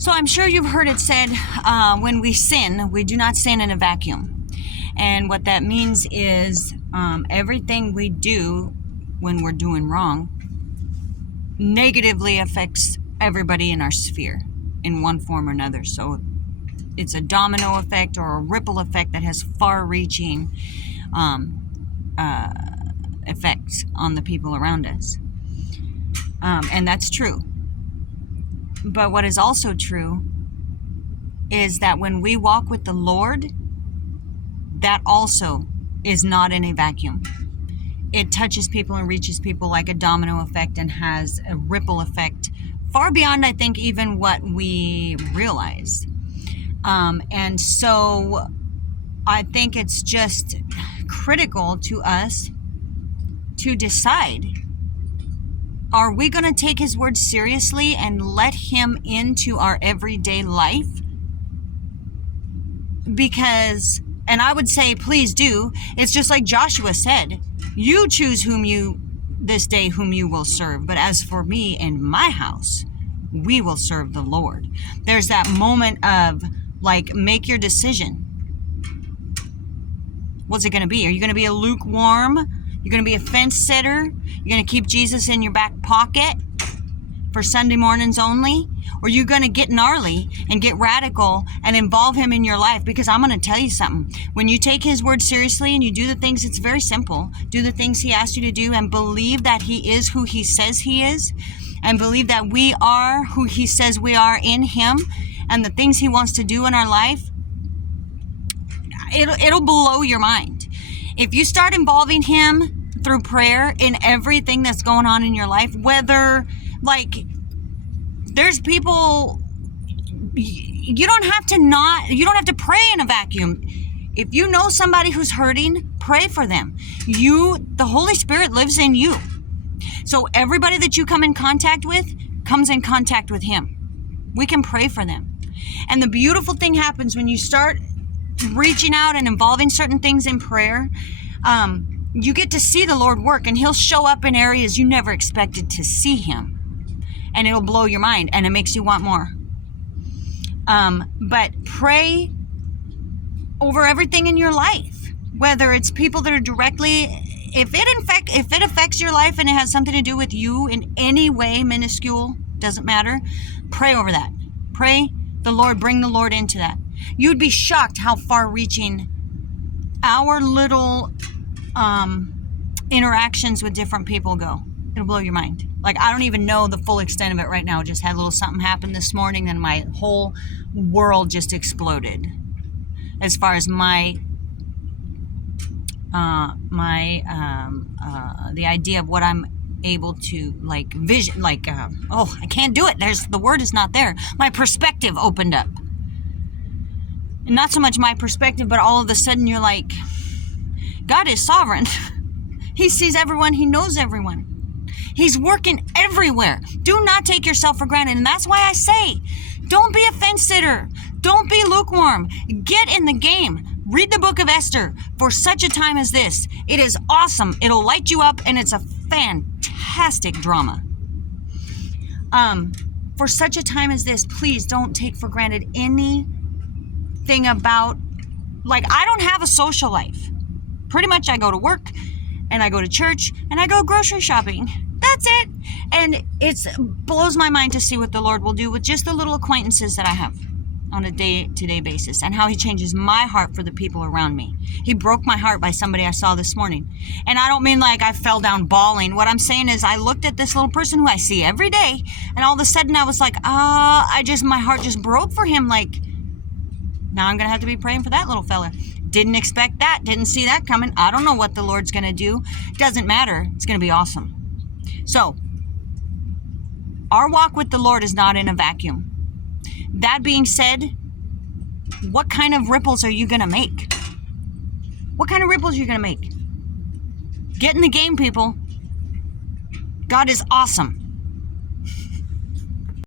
So I'm sure you've heard it said, when we sin, we do not sin in a vacuum. And what that means is everything we do when we're doing wrong negatively affects everybody in our sphere in one form or another. So it's a domino effect or a ripple effect that has far-reaching effects on the people around us. And that's true. But what is also true is that when we walk with the Lord, that also is not in a vacuum. It touches people and reaches people like a domino effect and has a ripple effect far beyond, I think, even what we realize. And so I think it's just critical to us to decide, are we going to take his word seriously and let him into our everyday life? Because, and I would say, please do. It's just like Joshua said, you choose this day whom you will serve. But as for me and my house, we will serve the Lord. There's that moment of like, make your decision. What's it going to be? Are you going to be a lukewarm? You're going to be a fence sitter? You're going to keep Jesus in your back pocket for Sunday mornings only? Or are you going to get gnarly and get radical and involve him in your life? Because I'm going to tell you something. When you take his word seriously and you do the things, it's very simple. Do the things he asked you to do and believe that he is who he says he is. And believe that we are who he says we are in him. And the things he wants to do in our life, it'll blow your mind. If you start involving him through prayer in everything that's going on in your life, whether, like, there's people, you don't have to pray in a vacuum. If you know somebody who's hurting, pray for them. The Holy Spirit lives in you. So everybody that you come in contact with comes in contact with him. We can pray for them. And the beautiful thing happens when you start reaching out and involving certain things in prayer, you get to see the Lord work, and he'll show up in areas you never expected to see him, and it'll blow your mind, and it makes you want more. But pray over everything in your life, whether it's people that are directly, if it affects your life and it has something to do with you in any way, minuscule, doesn't matter, pray over that. Pray the Lord, bring the Lord into that. You'd be shocked how far-reaching our little interactions with different people go. It'll blow your mind. Like, I don't even know the full extent of it right now. Just had a little something happen this morning, and my whole world just exploded. As far as the idea of what I'm able to, like, vision, like, I can't do it. The word is not there. My perspective opened up. And not so much my perspective, but all of a sudden you're like, God is sovereign. He sees everyone. He knows everyone. He's working everywhere. Do not take yourself for granted. And that's why I say, don't be a fence sitter. Don't be lukewarm. Get in the game. Read the book of Esther for such a time as this. It is awesome. It'll light you up, and it's a fantastic drama. For such a time as this, please don't take for granted anything about, like, I don't have a social life. Pretty much I go to work, and I go to church, and I go grocery shopping. That's it. And it blows my mind to see what the Lord will do with just the little acquaintances that I have on a day-to-day basis, and how he changes my heart for the people around me. He broke my heart by somebody I saw this morning. And I don't mean like I fell down bawling. What I'm saying is I looked at this little person who I see every day, and all of a sudden I was like, my heart just broke for him. Like, now I'm going to have to be praying for that little fella. Didn't expect that. Didn't see that coming. I don't know what the Lord's going to do. Doesn't matter. It's going to be awesome. So, our walk with the Lord is not in a vacuum. That being said, what kind of ripples are you going to make? What kind of ripples are you going to make? Get in the game, people. God is awesome.